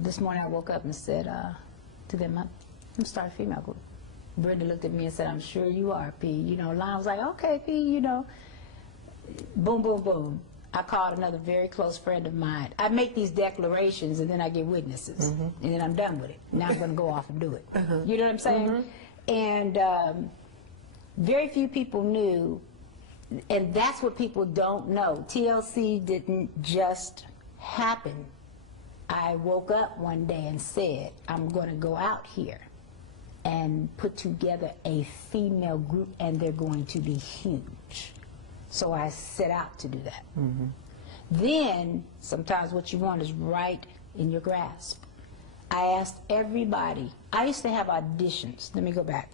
this morning I woke up and said to them, I'm starting a female group. Brenda looked at me and said, I'm sure you are, P. You know, Lon was like, okay, P, you know. Boom, boom, boom. I called another very close friend of mine. I make these declarations and then I get witnesses, and then I'm done with it. Now I'm going to go off and do it. You know what I'm saying? And very few people knew, and that's what people don't know. TLC didn't just happen. I woke up one day and said, I'm going to go out here and put together a female group, and they're going to be huge. So I set out to do that. Then, sometimes what you want is right in your grasp. I asked everybody. I used to have auditions. Let me go back.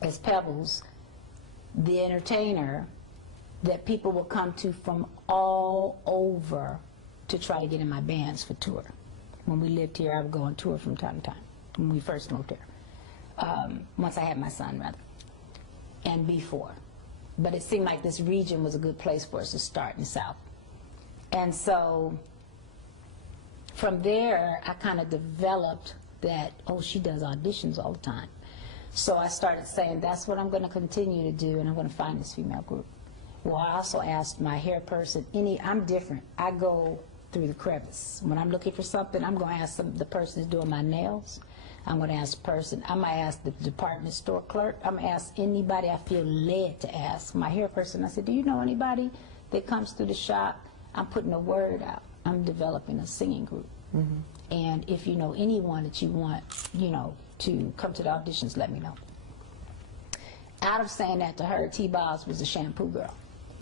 As Pebbles, the entertainer that people would come to from all over to try to get in my bands for tour. When we lived here, I would go on tour from time to time, when we first moved here. Once I had my son, rather, and before. But it seemed like this region was a good place for us to start in the South. And so from there, I kind of developed that, oh, she does auditions all the time. So I started saying, that's what I'm going to continue to do, and I'm going to find this female group. Well, I also asked my hair person, I'm different. I go through the crevice. When I'm looking for something, I'm going to ask the person who's doing my nails. I'm going to ask the person, I might ask the department store clerk. I'm going to ask anybody I feel led to ask. My hair person, I said, do you know anybody that comes through the shop? I'm putting a word out. I'm developing a singing group. And if you know anyone that you want, you know, to come to the auditions, let me know. Out of saying that to her, T-Boz was a shampoo girl.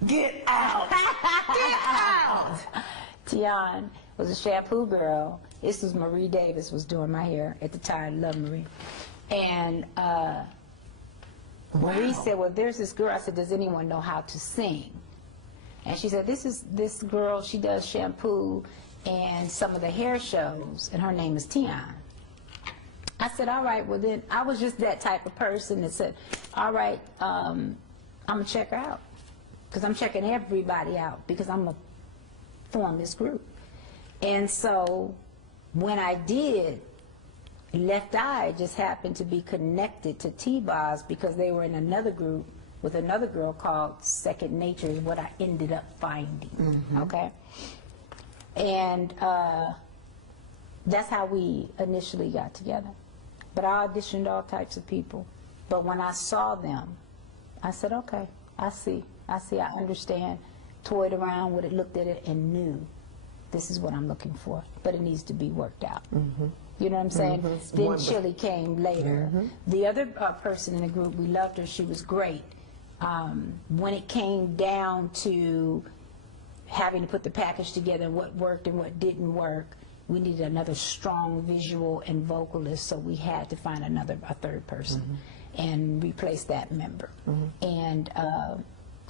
Get out! Get out! Tian was a shampoo girl. This was Marie Davis was doing my hair at the time. Love Marie. And Marie said, well, there's this girl. I said, does anyone know how to sing? And she said, this girl, she does shampoo and some of the hair shows, and her name is Tian. I said, all right, well then, I was just that type of person that said, all right, I'm going to check her out. Because I'm checking everybody out, because I'm going to form this group. And so when I did, Left Eye just happened to be connected to T-Boz because they were in another group with another girl called Second Nature is what I ended up finding, okay? And that's how we initially got together. But I auditioned all types of people. But when I saw them, I said, okay, I see, I understand. Toyed around with it, looked at it, and knew this is what I'm looking for. But it needs to be worked out. You know what I'm saying? Then Wonderful. Chili came later. The other person in the group, we loved her. She was great. When it came down to having to put the package together, what worked and what didn't work, we needed another strong visual and vocalist, so we had to find a third person and replace that member. And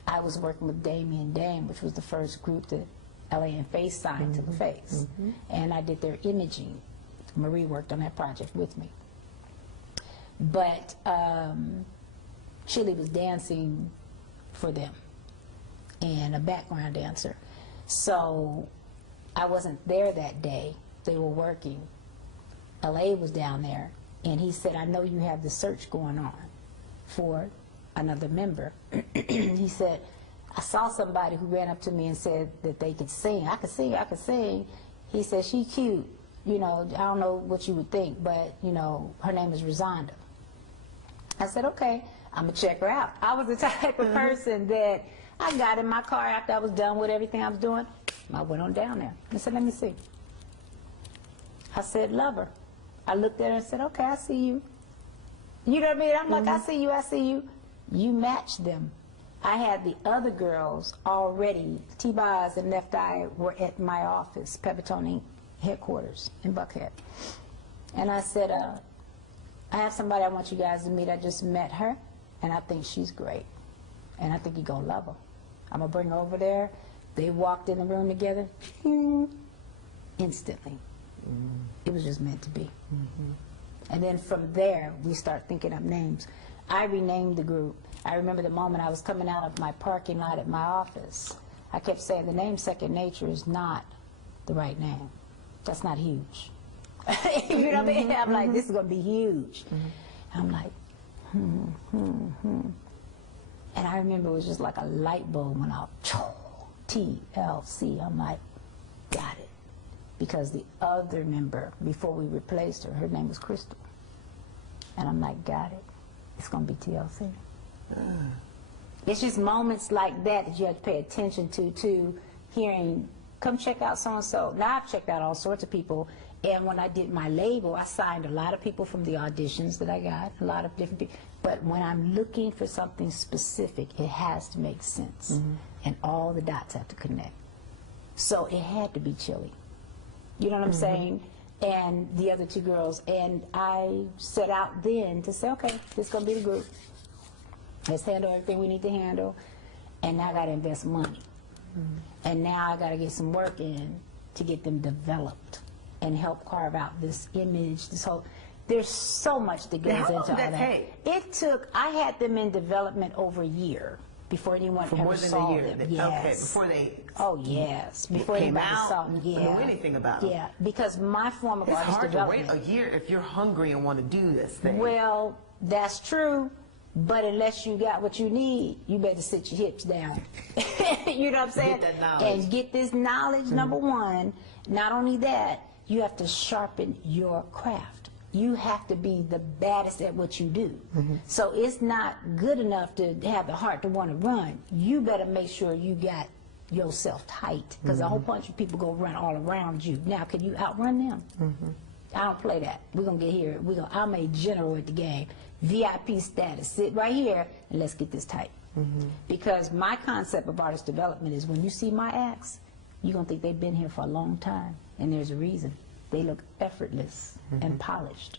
I was working with Damien Dame, which was the first group that LA and Face signed to the Face. And I did their imaging. Marie worked on that project with me. But Chili was dancing for them and a background dancer. So I wasn't there that day. They were working. LA was down there, and he said, I know you have the search going on for another member. He said, I saw somebody who ran up to me and said that they could sing. I could sing, I could sing. He said, she cute. You know, I don't know what you would think, but, you know, her name is Rosanda. I said, okay, I'm going to check her out. I was the type of person that I got in my car after I was done with everything I was doing. I went on down there. I said, let me see. I said, love her. I looked at her and said, okay, I see you. You know what I mean? I'm like, I see you, I see you. You matched them. I had the other girls already. T-Boz and Left Eye were at my office, Peppertone headquarters in Buckhead. And I said, I have somebody I want you guys to meet. I just met her, and I think she's great. And I think you're going to love her. I'm going to bring her over there. They walked in the room together. Instantly. It was just meant to be. And then from there, we start thinking up names. I renamed the group. I remember the moment I was coming out of my parking lot at my office. I kept saying the name Second Nature is not the right name. That's not huge. You know what I mean? I'm like, this is going to be huge. I'm like, And I remember it was just like a light bulb went off. TLC. I'm like, got it. Because the other member, before we replaced her, her name was Crystal. And I'm like, got it. It's going to be TLC. It's just moments like that that you have to pay attention to hearing, come check out so-and-so. Now I've checked out all sorts of people, and when I did my label, I signed a lot of people from the auditions that I got, a lot of different people. But when I'm looking for something specific, it has to make sense, and all the dots have to connect. So it had to be Chili. You know what I'm saying? And the other two girls, and I set out then to say, okay, this is going to be the group. Let's handle everything we need to handle, and now I got to invest money. And now I got to get some work in to get them developed and help carve out this image, this whole, there's so much that goes into all that. It took, I had them in development over a year before anyone ever saw them. Yes. Okay, before they before came anybody out, saw them. knew anything about them. Yeah, because my form of artist development. It's hard to wait a year if you're hungry and want to do this thing. Well, that's true. But unless you got what you need, you better sit your hips down. You know what I'm saying? Get that knowledge. And get this knowledge, number one. Not only that, you have to sharpen your craft. You have to be the baddest at what you do. So it's not good enough to have the heart to want to run. You better make sure you got yourself tight, because a whole bunch of people go run all around you. Now, can you outrun them? I don't play that. We're going to get here. I'm a general at the game. VIP status. Sit right here and let's get this tight. Because my concept of artist development is when you see my acts, you're going to think they've been here for a long time. And there's a reason. They look effortless and polished.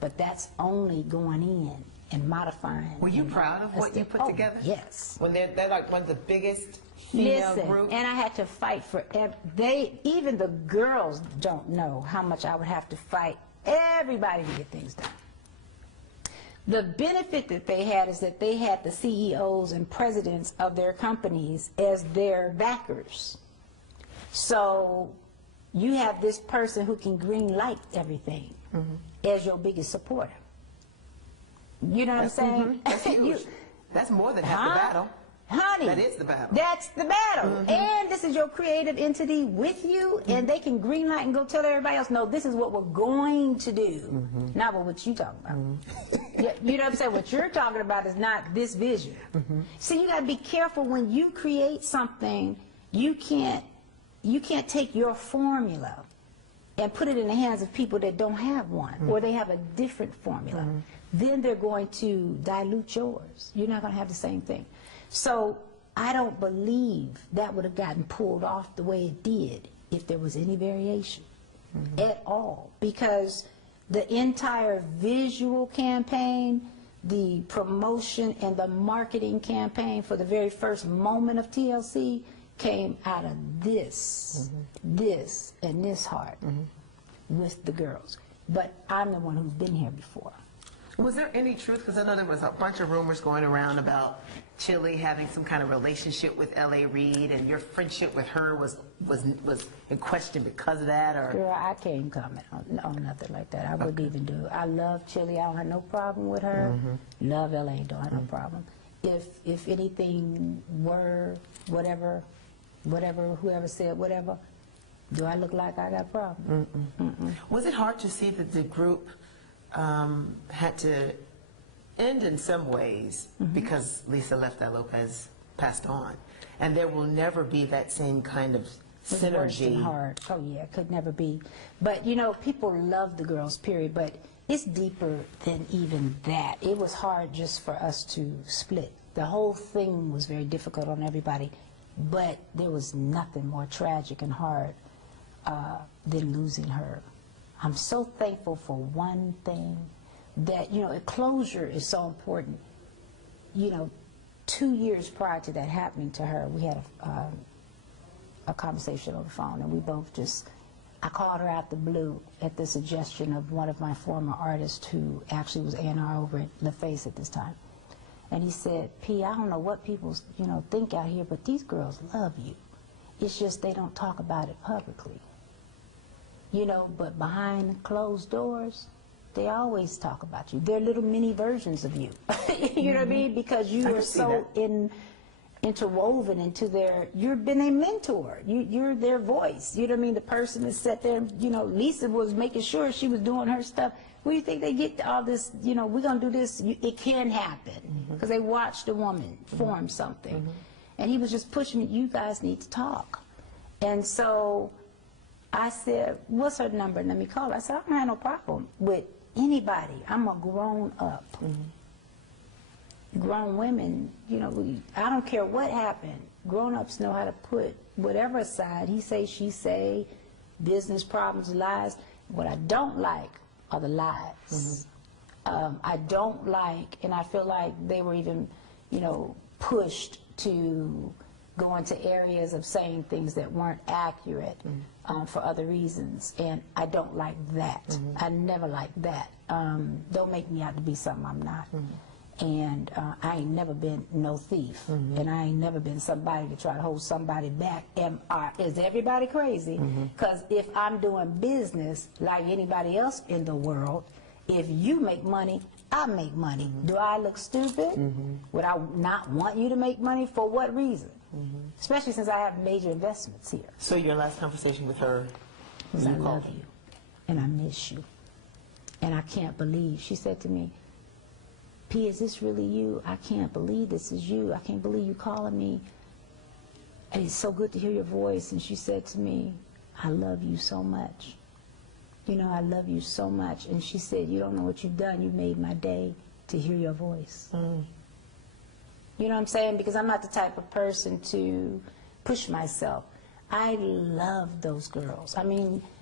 But that's only going in and modifying. Were you proud of what you put together? Yes. When they're like one of the biggest female groups? And I had to fight for even the girls don't know how much I would have to fight everybody to get things done. The benefit that they had is that they had the CEOs and presidents of their companies as their backers. So you have this person who can green light everything as your biggest supporter. You know what I'm saying? That's huge. That's more than half the battle. Honey, that is the battle. That's the battle. And this is your creative entity with you, and they can green light and go tell everybody else, no, this is what we're going to do. Not what you talking about. You know what I'm saying? What you're talking about is not this vision. See, you got to be careful when you create something. You can't take your formula and put it in the hands of people that don't have one, or they have a different formula. Then they're going to dilute yours. You're not going to have the same thing. So I don't believe that would have gotten pulled off the way it did if there was any variation at all. Because the entire visual campaign, the promotion and the marketing campaign for the very first moment of TLC came out of this and this heart with the girls. But I'm the one who's been here before. Was there any truth? Because I know there was a bunch of rumors going around about Chili having some kind of relationship with L.A. Reid, and your friendship with her was in question because of that, or? Girl, I can't comment on nothing like that. I wouldn't even do it. I love Chili. I don't have no problem with her. Love L.A. Don't have no problem. If anything were whatever, whoever said whatever, do I look like I got a problem? Was it hard to see that the group had to end in some ways because Lisa Lopez passed on, and there will never be that same kind of synergy. Worse than hard. Oh yeah, it could never be. But you know, people love the girls, period. But it's deeper than even that. It was hard just for us to split. The whole thing was very difficult on everybody, but there was nothing more tragic and hard than losing her. I'm so thankful for one thing, that, you know, closure is so important. You know, 2 years prior to that happening to her, we had a conversation on the phone, and we both just, I called her out the blue at the suggestion of one of my former artists who actually was A&R over at LaFace at this time. And he said, P, I don't know what people, you know, think out here, but these girls love you. It's just they don't talk about it publicly. you know, but behind closed doors, they always talk about you. They're little mini versions of you. You know what I mean? Because you are so interwoven into their, you've been a mentor. You're their voice. You know what I mean? The person that sat there, you know, Lisa was making sure she was doing her stuff. Where do you think they get all this, you know, we're going to do this, it can happen. Because they watched a woman form something. And he was just pushing me, you guys need to talk. And so I said, what's her number? And let me call her. I said, I don't have no problem with anybody. I'm a grown up. Grown women, you know, I don't care what happened. Grown-ups know how to put whatever aside, he say, she say, business problems, lies. What I don't like are the lies. I don't like, and I feel like they were even, you know, pushed to go into areas of saying things that weren't accurate for other reasons, and I don't like that. I never liked that. Don't make me out to be something I'm not. And I ain't never been no thief, and I ain't never been somebody to try to hold somebody back. Is everybody crazy? Because if I'm doing business like anybody else in the world, if you make money, I make money. Do I look stupid? Would I not want you to make money? For what reason? Especially since I have major investments here. So your last conversation with her was, I love you, and I miss you, and I can't believe, she said to me, P, is this really you? I can't believe this is you. I can't believe you calling me. And it's so good to hear your voice. And she said to me, I love you so much. You know, I love you so much. And she said, you don't know what you've done. You made my day to hear your voice. You know what I'm saying? Because I'm not the type of person to push myself. I love those girls. I mean,